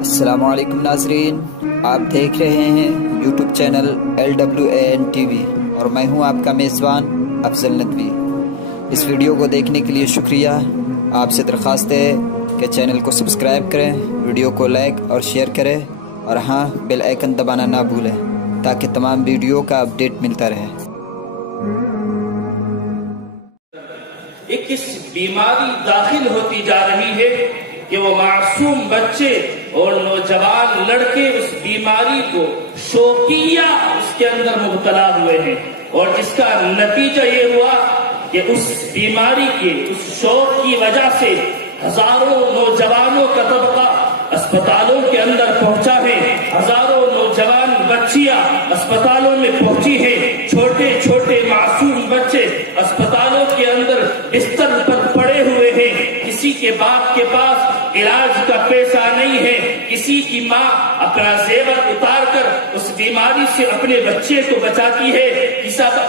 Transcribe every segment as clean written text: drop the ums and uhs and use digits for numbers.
السلام علیکم ناظرین، آپ دیکھ رہے ہیں یوٹیوب چینل LWAN TV اور میں ہوں آپ کا میزبان افضل ندوی۔ اس ویڈیو کو دیکھنے کے لیے شکریہ۔ آپ سے درخواست ہے کہ چینل کو سبسکرائب کریں، ویڈیو کو لائک اور شیئر کریں، اور ہاں بیل آئیکن دبانا نہ بھولیں تاکہ تمام ویڈیو کا اپڈیٹ ملتا رہے۔ ایک بیماری داخل ہوتی جا رہی ہے کہ وہ معصوم بچے اور نوجوان لڑکے اس بیماری کو شوقیہ اس کے اندر مبتلا ہوئے ہیں، اور جس کا نتیجہ یہ ہوا کہ اس بیماری کے اس شوق کی وجہ سے ہزاروں نوجوانوں کا طبقہ اسپتالوں کے اندر پہنچا ہے، ہزاروں نوجوان بچیاں اسپتالوں میں پہنچی ہیں، چھوٹے چھوٹے معصوم بچے اسپتالوں کے اندر بستر پر پڑے ہوئے ہیں، کسی کے باپ کے پاس علاج کا پیسہ نہیں ہے، کسی کی ماں اپنا زیور اتار کر اس بیماری سے اپنے بچے کو بچاتی ہے،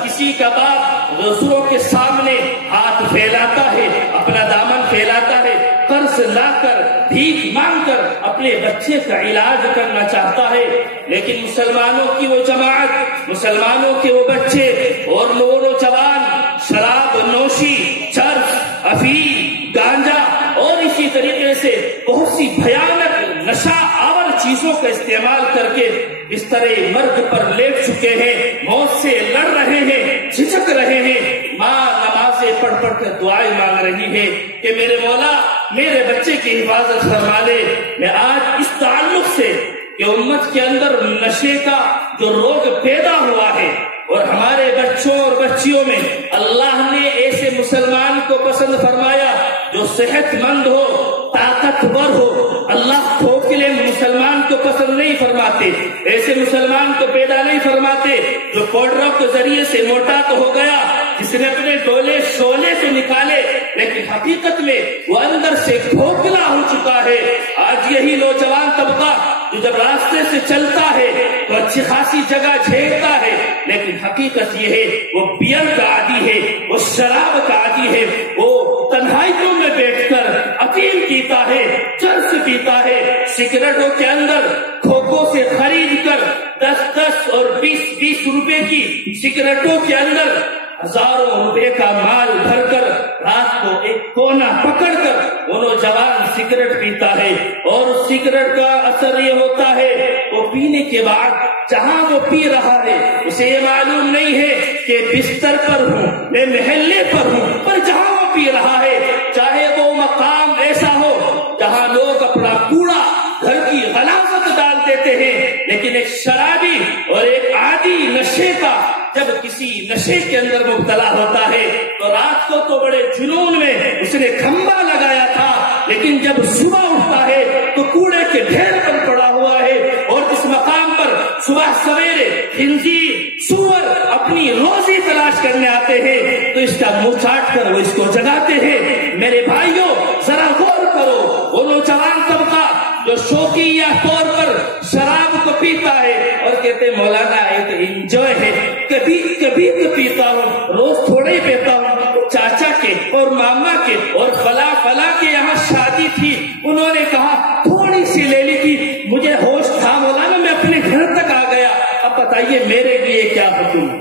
کسی کا باپ دوسروں کے سامنے ہاتھ پھیلاتا ہے، اپنا دامن پھیلاتا ہے، قرض لا کر بھیک مانگ کر اپنے بچے کا علاج کرنا چاہتا ہے۔ لیکن مسلمانوں کی وہ جماعت، مسلمانوں کے وہ بچے اور نوجوان شراب نوشی، چرس، افیم، گانجا اور اسی طریقے سے بہت سی بھیانک نشہ آور چیزوں کا استعمال کر کے بستر مرگ پر لیٹ چکے ہیں، موت سے لڑ رہے ہیں، جھجک رہے ہیں۔ ماں نمازیں پڑھ پڑھ کر دعائیں مانگ رہی ہے کہ میرے مولا میرے بچے کی حفاظت فرما لے۔ میں آج اس تعلق سے کہ امت کے اندر نشے کا جو روگ پیدا ہوا ہے اور ہمارے بچوں اور بچیوں میں اللہ نے ایسے مسلمان کو پسند فرمایا جو صحت مند ہو، طاقتور ہو۔ اللہ کھوکھلے مسلمان کو پسند نہیں فرماتے، ایسے مسلمان کو پیدا نہیں فرماتے جو پاؤڈروں کے ذریعے سے موٹا تو ہو گیا، جس نے اپنے ڈولے شولے سے نکالے لیکن حقیقت میں وہ اندر سے کھوکھلا ہو چکا ہے۔ آج یہی نوجوان طبقہ جو جب راستے سے چلتا ہے تو اچھی خاصی جگہ جھیلتا ہے، لیکن حقیقت یہ ہے وہ بیئر کا عادی ہے، وہ شراب کا عادی ہے، وہ تنہائیوں میں بیٹھ کر افیم پیتا ہے، چرس پیتا ہے، سگریٹوں کے اندر کھوکھوں سے خرید کر 10 اور 20 روپے کی سگریٹوں کے اندر ہزاروں روپے کا مال بھر کر رات کو ایک کونا پکڑ کر وہ نوجوان سگریٹ پیتا ہے، اور سگریٹ کا اثر یہ ہوتا ہے وہ پینے کے بعد جہاں وہ پی رہا ہے اسے یہ معلوم نہیں ہے کہ بستر پر ہوں میں محلے پر ہوں، پر جہاں وہ پی رہا ہے چاہے وہ مقام ایسا ہو جہاں لوگ اپنا کوڑا گھر کی غلاظت ڈال دیتے ہیں، لیکن ایک شرابی اور ایک عادی نشے کا جب کسی نشے کے اندر مبتلا ہوتا ہے تو رات کو تو بڑے جنون میں اس نے کھمبا لگایا تھا، لیکن جب صبح اٹھتا ہے تو کوڑے کے ڈھیر پر پڑا ہوا ہے، اور جس مقام پر صبح سویرے خنزیر، سور اپنی روزی تلاش کرنے آتے ہیں تو اس کا منہ چاٹ کر وہ اس کو جگاتے ہیں۔ میرے بھائیوں ذرا غور کرو، وہ نوجوان طبقہ جو شوقیہ طور پر شراب کو پیتا ہے اور کہتے ہیں مولانا یہ تو انجوائے ہے، کبھی کبھی تو پیتا ہوں، روز تھوڑے ہی پیتا ہوں، چاچا کے اور ماما کے اور فلاں کے یہاں شادی تھی، انہوں نے کہا تھوڑی سی لے لی تھی، مجھے ہوش تھا مولانا میں اپنے گھر تک آ گیا، اب بتائیے میرے لیے کیا حکم ہے؟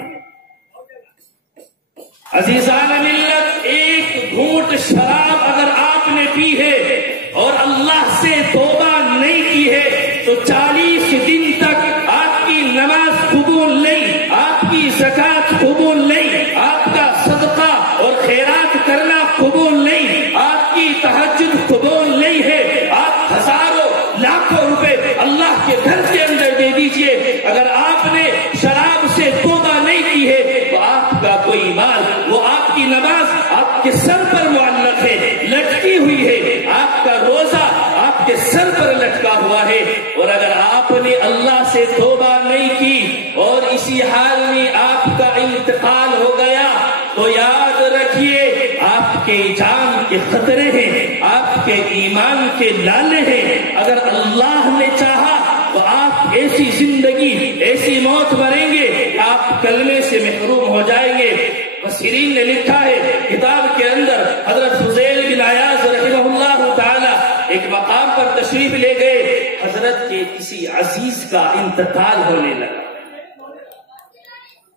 عزیزان ملت، ایک گھونٹ شراب اگر آپ نے پی ہے اور اللہ سے توبہ نہیں کی ہے تو 40 دن تک آپ کی نماز قبول نہیں، آپ کی زکات قبول نہیں، آپ کا صدقہ اور خیرات کرنا قبول نہیں، آپ کی تہجد قبول نہیں ہے۔ آپ ہزاروں لاکھوں روپے اللہ کے گھر کے اندر دے دیجئے، اگر آپ نے شراب سے توبہ نہیں کی ہے تو آپ کا کوئی مال، وہ آپ کی نماز آپ کے سر پر معلق ہے، لٹکی ہوئی ہے، آپ کا روزہ آپ کے سر پر لٹکا ہوا ہے، اور اگر آپ نے اللہ سے توبہ نہیں کی اور اسی حال میں آپ کا انتقال ہو گیا تو یاد رکھیے آپ کے جان کے خطرے ہیں، آپ کے ایمان کے لالے ہیں۔ اگر اللہ نے چاہا تو آپ ایسی زندگی، ایسی موت مریں گے آپ کلمے سے محروم ہو جائیں گے۔ مفسرین نے لکھا ہے کتاب کے اندر، حضرت فضیل بن عیاض رحمہ اللہ تعالی ایک مقام پر تشریف لے گئے، حضرت کے کسی عزیز کا انتقال ہونے لگا۔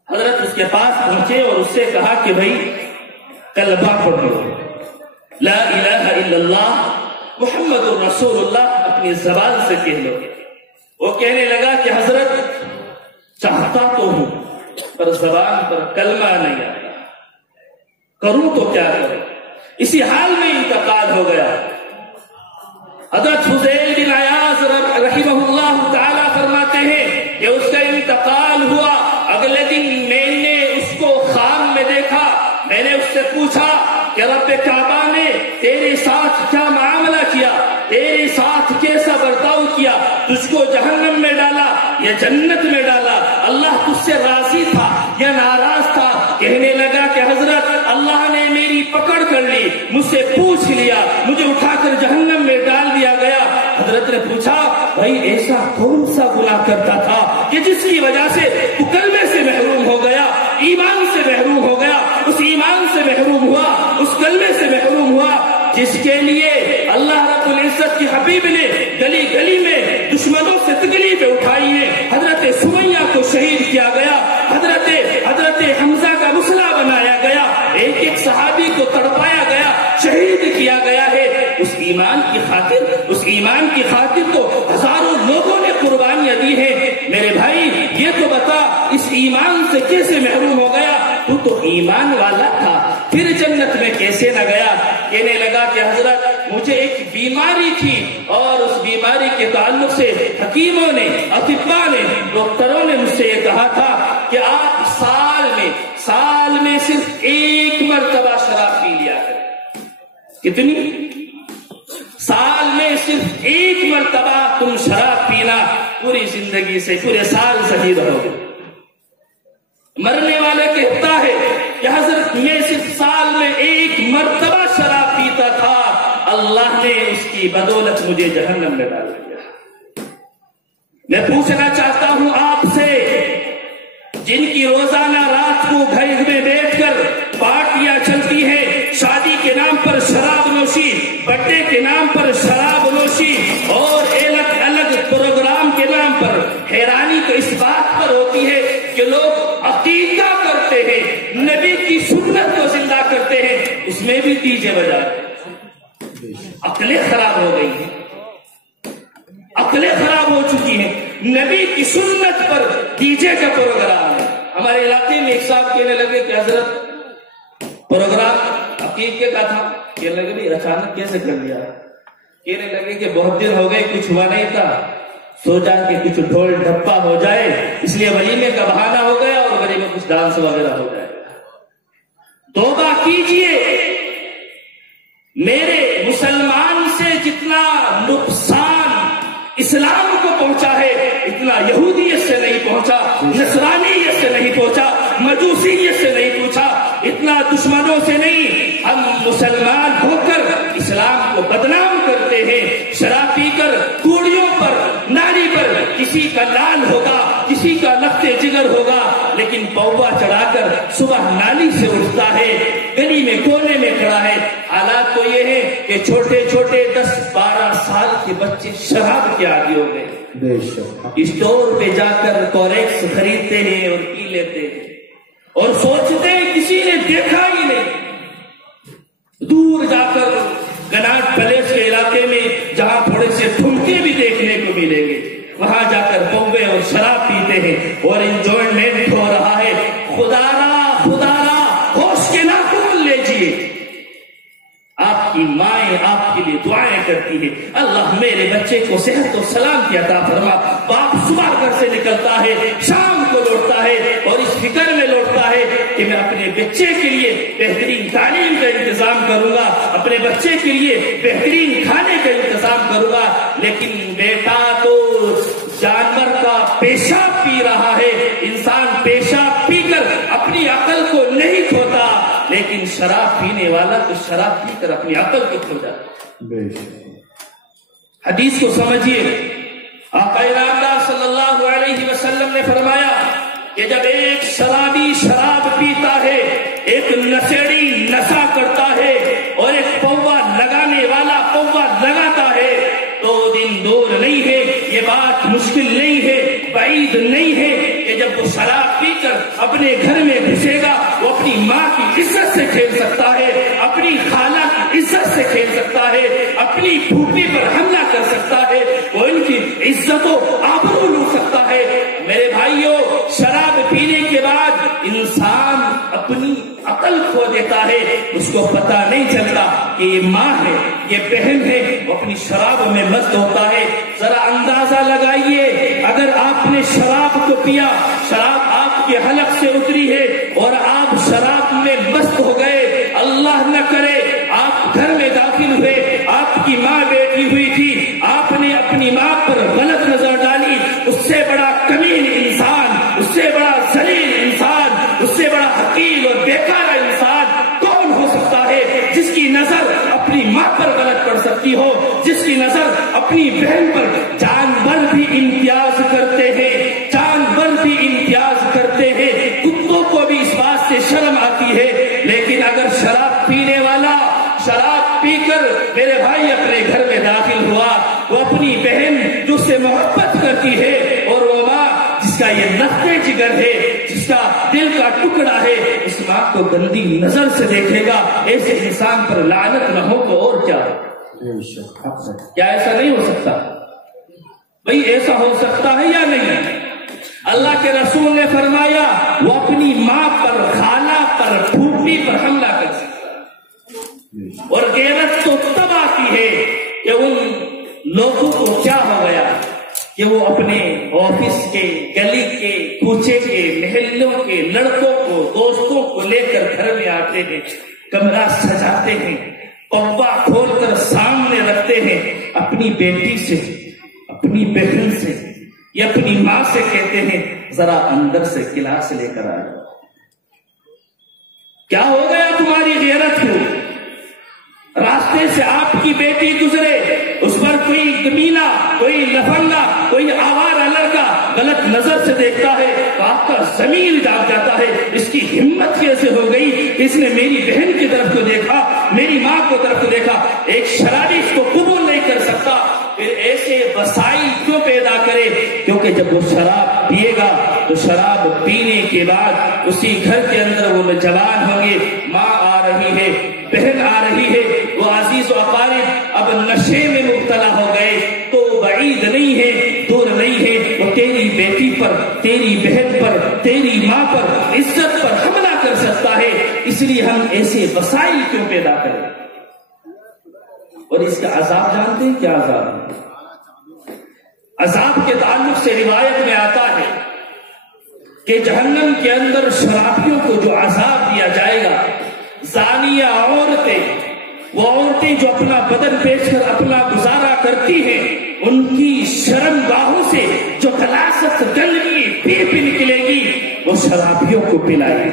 حضرت اس کے پاس پہنچے اور اس سے کہا کہ بھائی کلمہ پڑھ لو، لا الہ الا اللہ محمد الرسول اللہ اپنی زبان سے کہہ لو۔ وہ کہنے لگا کہ حضرت چاہتا تو ہوں پر زبان پر کلمہ نہیں آتا، کروں تو کیا کروں؟ اسی حال میں انتقال ہو گیا۔ حضرت فضیل بن عیاض رحمہ اللہ تعالی فرماتے ہیں کہ اس کا انتقال ہوا، اگلے دن میں نے اس کو خواب میں دیکھا، میں نے اس سے پوچھا کہ رب کعبہ نے تیرے ساتھ کیا معاملہ کیا، تیرے ساتھ کیسا برتاؤ کیا، تجھ کو جہنم میں ڈالا یا جنت میں ڈالا، اللہ تجھ سے راضی تھا یا ناراض تھا؟ کہنے لگا کہ حضرت اللہ نے میری پکڑ کر لی، مجھ سے پوچھ لیا، مجھے اٹھا کر جہنم میں ڈال دیا گیا۔ حضرت نے پوچھا بھائی ایسا کون سا گناہ کرتا تھا کہ جس کی وجہ سے تو کلمے سے محروم ہو گیا، ایمان سے محروم ہو گیا، اس ایمان سے محروم ہوا، اس کلمے سے محروم ہوا جس کے لیے اللہ رب العزت کی حبیب نے گلی گلی میں دشمنوں سے تکلیفیں اٹھائی ہیں۔ حضرت سمیہ کو شہید کیا گیا، حضرت حمزہ کا مسئلہ بنایا گیا، ایک ایک صحابی کو تڑپایا گیا، شہید کیا گیا ہے۔ اس ایمان کی خاطر تو ہزاروں لوگوں نے قربانیاں دی ہیں۔ میرے بھائی یہ تو بتا اس ایمان سے کیسے محروم ہو گیا؟ تو ایمان والا تھا، پھر جنت میں کیسے نہ گیا؟ کہنے لگا کہ حضرت مجھے ایک بیماری تھی اور اس بیماری کے تعلق سے حکیموں نے، اطباء نے، ڈاکٹروں نے مجھ سے یہ کہا تھا کہ آپ سال میں صرف ایک مرتبہ شراب پی لیا کریں۔ کتنی؟ سال میں صرف ایک مرتبہ تم شراب پینا، پوری زندگی سے پورے سال صحیح رہو گے۔ مرنے والے کہتا ہے کہ حضرت میں صرف سال میں ایک مرتبہ شراب پیتا تھا، اللہ نے اس کی بدولت مجھے جہنم میں ڈال دیا۔ میں پوچھنا چاہتا ہوں آپ سے، جن کی روزانہ رات کو گھر میں بیٹھ کر پارٹیاں چلتی ہیں، شادی کے نام پر شراب نوشی، برتھڈے کے نام پر شراب نوشی اور الگ الگ پروگرام کے نام پر، حیرانی تو اس بات پر ہوتی ہے کہ لوگ عقیدہ کرتے ہیں، نبی کی سنت کو زندہ کرتے ہیں، اس میں بھی ڈیجے بجاتے ہیں۔ عقلیں خراب ہو گئی ہیں، عقلیں خراب ہو چکی ہیں۔ نبی کی سنت پر ڈیجے کا پروگرام ہے۔ ہمارے علاقے میں ایک صاحب کہنے لگے کہ حضرت پروگرام عقیدے کا تھا، کہنے لگے بھی اچانک کیسے کر لیا؟ کہنے لگے کہ بہت دن ہو گئے کچھ ہوا نہیں تھا، سوچا کہ کچھ ڈھول ڈھپا ہو جائے، اس لیے ولیمے کا بہانہ ہو گیا اور ولیمے میں کچھ ڈانس وغیرہ ہو جائے۔ توبہ کیجئے، میرے مسلمان سے جتنا نقصان اسلام کو پہنچا ہے اتنا یہودیت سے نہیں پہنچا، نصرانیت سے نہیں پہنچا، مجوسیت سے نہیں پہنچا، اتنا دشمنوں سے نہیں۔ ہم مسلمان ہو کر اسلام کو بدنام کرتے ہیں، شراب پی کر کوڑیوں پر، نالی پر کسی کا لال ہوگا، کسی کا لخت جگر ہوگا، لیکن پوبا چڑھا کر صبح نالی سے اٹھتا ہے، گلی میں کونے میں کھڑا ہے۔ حالات تو یہ ہے کہ چھوٹے چھوٹے 10-12 سال کے بچے شراب کے عادی ہو گئے، اسٹور پہ جا کر کوریکس خریدتے ہیں اور پی لیتے ہیں اور سوچتے ہیں کسی نے دیکھا ہی نہیں۔ دور جا کر گناٹ پیلیس کے علاقے میں جہاں تھوڑے سے ٹھمکے بھی دیکھنے کو ملیں گے، وہاں جا کر پوبے اور شراب پیتے ہیں اور انجوائمنٹ ہو رہا ہے۔ خدا را ہوش کے ناخن لیجیے۔ آپ کی مائیں آپ کے لیے دعائیں کرتی ہیں، اللہ میرے بچے کو صحت و سلامتی عطا فرما۔ باپ صبح گھر سے نکلتا ہے، شام کو لوٹتا ہے اور اس فکر میں لوٹتا ہے کہ میں اپنے بچے کے لیے بہترین تعلیم کا انتظام کروں گا، اپنے بچے کے لیے بہترین کھانے کا انتظام کروں گا، لیکن بیٹا تو جانور کا پیشاب پی رہا ہے۔ انسان پیشاب پی کر اپنی عقل کو نہیں کھوتا، لیکن شراب پینے والا تو شراب پی کر اپنی عقل کو کھو جاتا۔ حدیث کو سمجھیے، آقا نامدار صلی اللہ علیہ وسلم نے فرمایا کہ جب ایک شرابی شراب پیتا ہے، ایک نشیڑی نشہ کرتا ہے اور ایک پوا لگانے والا پوا لگاتا ہے، بات مشکل نہیں ہے، بعید نہیں ہے کہ جب وہ شراب پی کر اپنے گھر میں گھسے گا وہ اپنی ماں کی عزت سے کھیل سکتا ہے، اپنی خالہ کی عزت سے کھیل سکتا ہے، اپنی پھوپھی پر حملہ کر سکتا ہے، وہ ان کی عزت و آبرو لوٹ سکتا ہے۔ میرے بھائیوں، شراب پینے کے بعد انسان اپنی عقل کھو دیتا ہے، اس کو پتہ نہیں چلتا کہ یہ ماں ہے، یہ بہن ہے، وہ اپنی شراب میں مست ہوتا ہے۔ ذرا اندازہ لگائیے، اگر آپ نے شراب کو پیا، شراب آپ کے حلق سے اتری ہے اور آپ شراب میں مست ہو گئے، اللہ نہ کرے آپ گھر میں داخل ہوئے، آپ کی ماں بیٹھی ہوئی تھی، آپ نے اپنی ماں پر غلط نظر ڈالی، اس سے بڑا کمین انسان، اس سے بڑا ذلیل انسان، اس سے بڑا حقیر اور بیکار انسان کون ہو سکتا ہے جس کی نظر اپنی ماں پر غلط پڑ سکتی ہو، جس کی نظر اپنی بہن پر؟ جانور بھی امتیاز کرتے ہیں، جانور بھی امتیاز کرتے ہیں، کتوں کو بھی اس بات سے شرم آتی ہے، لیکن اگر شراب پینے والا شراب پی کر میرے بھائی اپنے گھر میں داخل ہوا، وہ اپنی بہن جو سے محبت کرتی ہے اور وہ ماں جس کا یہ نقطۂ جگر ہے، جس کا دل کا ٹکڑا ہے، اس ماں کو گندی نظر سے دیکھے گا، ایسے انسان پر لعنت نہ ہو تو اور کیا؟ کیا ایسا نہیں ہو سکتا؟ بھئی ایسا ہو سکتا ہے یا نہیں؟ اللہ کے رسول نے فرمایا وہ اپنی ماں پر، خالہ پر، پھوپھی پر حملہ کر سکتا ہے، اور غیرت تو تب آتی ہے کہ ان لوگوں کو کیا ہو گیا کہ وہ اپنے آفس کے، گلی کے، کوچے کے، محلوں کے لڑکوں کو، دوستوں کو لے کر گھر میں آتے ہیں، کمرہ سجاتے ہیں، پبا کھول کر سامنے رکھتے ہیں، اپنی بیٹی سے، اپنی بہن سے یا اپنی ماں سے کہتے ہیں ذرا اندر سے گلاس لے کر آئے۔ کیا ہو گیا تمہاری غیرت کو؟ راستے سے آپ کی بیٹی گزرے، اس پر کوئی کمینہ، کوئی لفنگا، کوئی آوارہ لڑکا غلط نظر سے دیکھتا ہے تو آپ کا ضمیر جاگ جاتا ہے، اس کی ہمت کیسے ہو گئی کہ اس نے میری بہن کی طرف کو دیکھا، میری ماں کو طرف کو دیکھا۔ ایک شرابی اس کو قبول نہیں کر سکتا، پھر ایسے وسائل کیوں پیدا کرے؟ کیونکہ جب وہ شراب پیے گا تو شراب پینے کے بعد اسی گھر کے اندر وہ نوجوان ہوں گے، ماں آ رہی ہے، بہن آ رہی ہے، وہ عزیز و اقارب اب نشے میں مبتلا ہو گئے، تو بعید نہیں ہے، دور نہیں ہے، وہ تیری بیٹی پر، تیری بہن پر، تیری ماں پر، عزت پر حملہ کر سکتا ہے۔ اس لیے ہم ایسے وسائل کیوں پیدا کریں؟ اور اس کا عذاب جانتے ہیں کیا عذاب ہے؟ عذاب کے تعلق سے روایت میں آتا ہے کہ جہنم کے اندر شرابیوں کو جو عذاب دیا جائے گا، زانیہ عورتیں، وہ عورتیں جو اپنا بدن بیچ کر اپنا گزارا کرتی ہیں، ان کی شرم گاہوں سے جو خلاصت گندگی پی نکلے گی وہ شرابیوں کو پلائے۔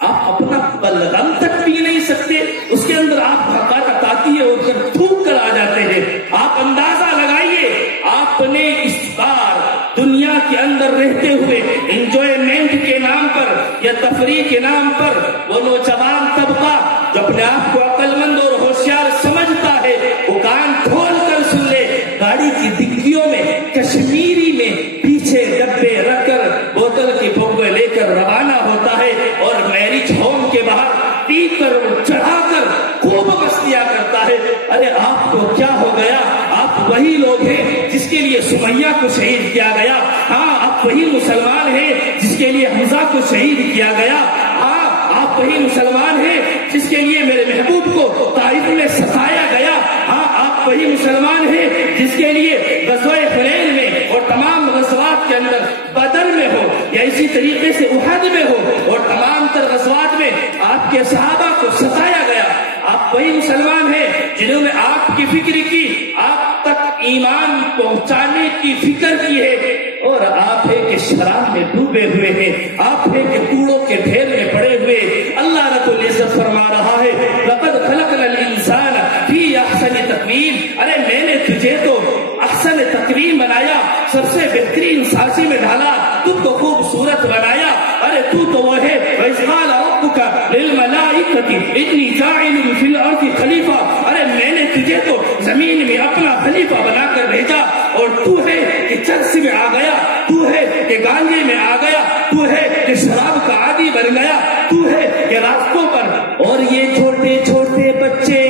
آپ اپنا بلغم تک پی نہیں سکتے، اس کے اندر آپ حقارت آتی ہے اور پھر تھوک کر آ جاتے ہیں۔ آپ اندازہ لگائیے، آپ نے اس بار دنیا کے اندر رہتے ہوئے انجوائمنٹ کے نام پر یا تفریح کے نام پر وہ نوجوان طبقہ جو اپنے آپ کو عقل مند اور ہوشیار سمجھتا ہے، وہ کان کھول کر سن لے، گاڑی کی ڈگیوں میں کشمیری میں پیچھے ڈبے رکھ کر بوتل کے پگوے لے کر روانہ ہوتا ہے اور میرج ہوم کے باہر پی کر چڑھا کر خوب مستیاں کرتا ہے۔ ارے آپ کو کیا ہو گیا؟ آپ وہی لوگ ہیں جس کے لیے سمیہ کو شہید کیا گیا، ہاں آپ وہی مسلمان ہیں جس کے لیے حمزہ کو شہید کیا گیا، ہاں آپ وہی مسلمان ہیں جس کے لیے میرے محبوب کو طائف میں ستایا گیا، ہاں آپ وہی مسلمان ہیں جس کے لیے غزوہ حنین میں اور تمام غزوات کے اندر بدر میں ہو یا اسی طریقے سے احد میں ہو اور تمام تر غزوات میں آپ کے صحابہ کو ستایا گیا۔ آپ وہی مسلمان ہیں جنہوں نے آپ کی فکر کی، آپ تک ایمان پہنچانے کی فکر کی ہے، اور آپ ہے کہ شراب میں ڈوبے ہوئے ہیں، آپ ہے کہ کوڑوں کے ڈھیر میں پڑے ہوئے۔ اللہ رب العزت فرما رہا ہے لقد خلقنا الانسان فی احسن تقویم، ارے میں نے تجھے تو احسن تقویم بنایا، سب سے بہترین سانچے میں ڈالا، تم کو خوبصورت بنایا۔ ارے تو وہ ہے وَإِذْ قَالَ رَبُّكَ لِلْمَلَائِكَةِ إِنِّي جَاعِلٌ فِي الْأَرْضِ خَلِيفَةً، ارے میں نے تجھے تو زمین میں اپنا خلیفہ بنا کر بھیجا، اور تو ہے کہ چرس میں آ گیا، تو ہے کہ گانجے میں آ گیا، تو ہے کہ شراب کا عادی بن گیا، تو ہے کہ راستوں پر، اور یہ چھوٹے چھوٹے بچے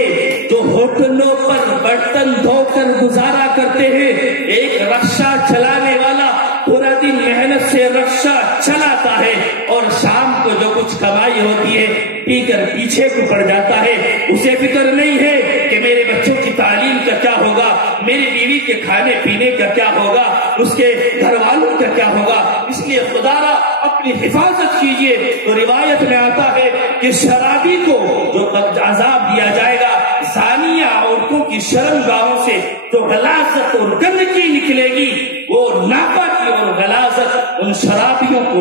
جو ہوٹلوں پر برتن دھو کر گزارا کرتے ہیں، ایک رکشہ چلانے والا پورا دن محنت سے رکشہ چلاتا ہے اور شام کو جو کچھ کمائی ہوتی ہے پی کر پیچھے کو پڑ جاتا ہے، اسے فکر نہیں ہے کہ میرے بچوں کی تعلیم کا کیا ہوگا، میری بیوی کے کھانے پینے کا کیا ہوگا، اس کے گھر والوں کا کیا ہوگا۔ اس لیے خدا را اپنی حفاظت کیجئے۔ تو روایت میں آتا ہے کہ شرابی کو جو عذاب دیا جائے گا، زانیہ عورتوں کی شرمگاہوں سے جو غلاظت اور گندگی نکلے گی، وہ ناپا کی اور غلاظت ان شرابیوں کو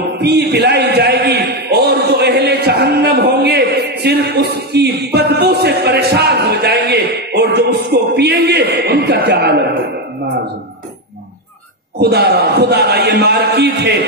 پلائی جائے گی، اور جو اہل جہنم ہوں گے صرف اس کی بدبو سے پریشان ہو جائیں گے، اور جو اس کو پیئیں گے ان کا کیا عالم ہوگا۔ خدا را یہ مارکیٹ ہے،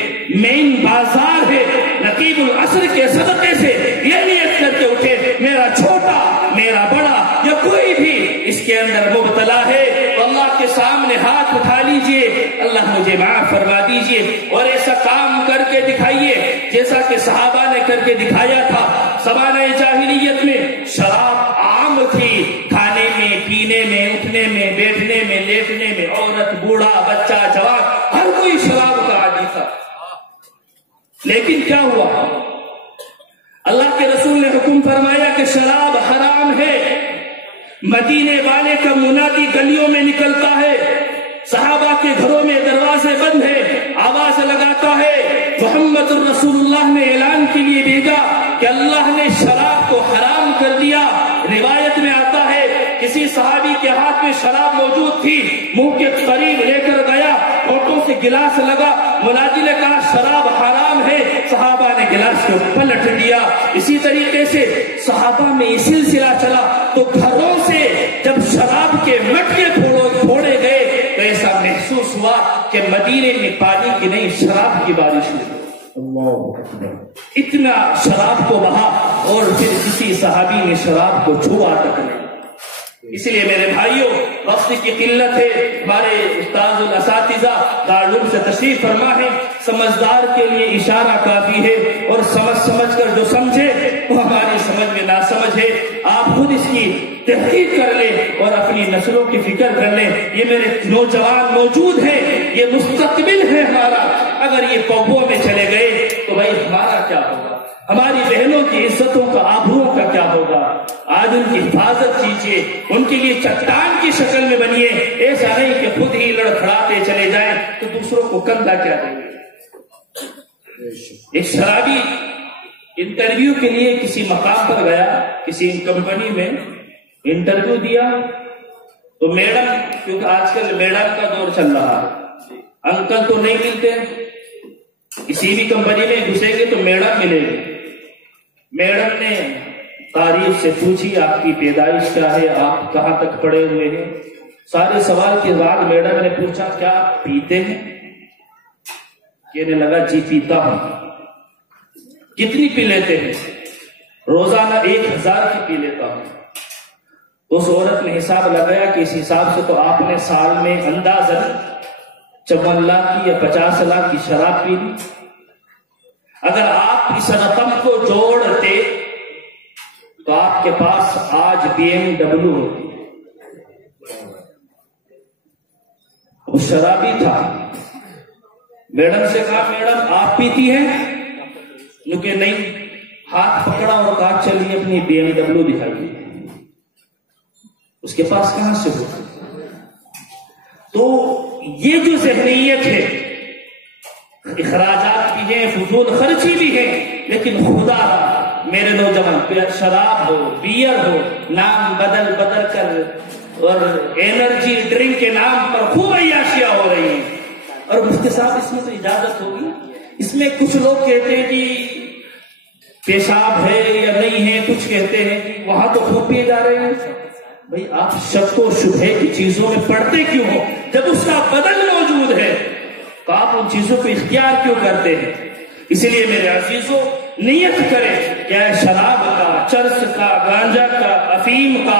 مین بازار ہے۔ نقیب العصر کے صدقے سے یہ نیت کر کے اٹھے، میرا چھوٹا میرا بڑا یا کوئی بھی اس کے اندر مبتلا ہے تو اللہ کے سامنے ہاتھ اٹھا لیجئے، اللہ مجھے معاف فرما دیجئے، اور ایسا کام کر کے دکھائیے جیسا کہ صحابہ نے کر کے دکھایا تھا۔ زمانہ جاہلیت میں شراب عام تھی، کھانے میں، پینے میں، اٹھنے میں، بیٹھنے میں، لیٹنے میں، عورت، بوڑھا، بچہ، جوان، ہر کوئی شراب کا عادی تھا۔ لیکن کیا ہوا؟ اللہ کے رسول نے حکم فرمایا کہ شراب حرام ہے۔ مدینے والے کا منادی گلیوں میں نکلتا ہے، صحابہ کے گھروں میں دروازے بند ہے، آواز لگاتا ہے، محمد الرسول اللہ نے اعلان کے لیے بھیجا کہ اللہ نے شراب کو حرام کر دیا۔ روایت میں آتا ہے کسی صحابی کے ہاتھ میں شراب موجود تھی، منہ کے قریب لے کر گیا، ہونٹوں سے گلاس لگا، منادی نے کہا شراب حرام ہے، صحابہ نے گلاس کو پلٹ دیا۔ اسی طریقے سے صحابہ میں یہ سلسلہ چلا، تو گھروں سے جب شراب کے مٹکے پھوڑے گئے تو ایسا محسوس ہوا کہ مدینے میں پانی کی نہیں شراب کی بارش ہوئی۔ اتنا شراب کو بہا، اور پھر کسی صحابی نے شراب کو چھوا تک نہیں۔ اس لیے میرے بھائیوں، وقت کی قلت ہے، ہمارے استاد الاساتذہ دارالعلوم سے تشریف فرما ہے، سمجھدار کے لیے اشارہ کافی ہے، اور سمجھ کر جو سمجھے وہ ہماری سمجھ میں نہ سمجھے، آپ خود اس کی تحقیق کر لیں اور اپنی نسلوں کی فکر کر لیں۔ یہ میرے نوجوان موجود ہیں، یہ مستقبل ہے ہمارا، اگر یہ پوبوں میں چلے گئے تو بھائی ہمارا کیا ہوگا، ہماری بہنوں کی عزتوں کا، آبروؤں کا کیا ہوگا۔ آج ان کی حفاظت کیجیے، ان کے لیے چٹان کی شکل میں بنیے، ایسا نہیں کہ خود ہی لڑکھڑاتے چلے جائیں تو دوسروں کو کندھا کیا دیں گے۔ ایک شرابی انٹرویو کے لیے کسی مقام پر گیا، کسی کمپنی میں انٹرویو دیا، تو میڈم، کیونکہ آج کل میڈم کا دور چل رہا ہے، انکل تو نہیں ملتے، کسی بھی کمپنی میں گھسیں گے تو میڈم ملے گی۔ میڈم نے تعریف سے پوچھی آپ کی پیدائش کیا ہے، آپ کہاں تک پڑھے ہوئے ہیں، سارے سوال کے بعد میڈم نے پوچھا کیا آپ پیتے ہیں؟ کہنے لگا جی پیتا ہوں۔ کتنی پی لیتے ہیں؟ روزانہ 1000 کی پی لیتا ہوں۔ اس عورت نے حساب لگایا کہ اس حساب سے تو آپ نے سال میں اندازاً 54 لاکھ کی یا 50 لاکھ کی شراب پی لی۔ اگر آپ اس رقم کو جوڑتے تو آپ کے پاس آج BMW ہوتی۔ وہ شرابی تھا۔ میڈم سے کہا میڈم آپ پیتی ہیں؟ کہ نہیں۔ ہاتھ پکڑا اور کہا چلیے اپنی BMW دکھائیے۔ اس کے پاس کہاں سے ہوتی؟ تو یہ جو ذہنیت ہے، اخراجات بھی ہیں، فضول خرچی بھی ہے، لیکن خدا میرے نوجوان، شراب ہو، بیئر ہو، نام بدل کر اور انرجی ڈرنک کے نام پر خوب عیاشیاں ہو رہی ہیں۔ اور مفتی صاحب اس میں تو اجازت ہوگی؟ اس میں کچھ لوگ کہتے ہیں کہ پیشاب ہے یا نہیں ہے، کچھ کہتے ہیں کہ وہاں تو خوب پیے جا رہے ہیں۔ بھئی آپ شک و شبہے کی چیزوں میں پڑتے کیوں ہو؟ جب اس کا بدل موجود ہے تو آپ ان چیزوں کو اختیار کیوں کرتے ہیں؟ اس لیے میرے عزیزوں، نیت کریں کہ شراب کا، چرس کا، گانجا کا، افیم کا،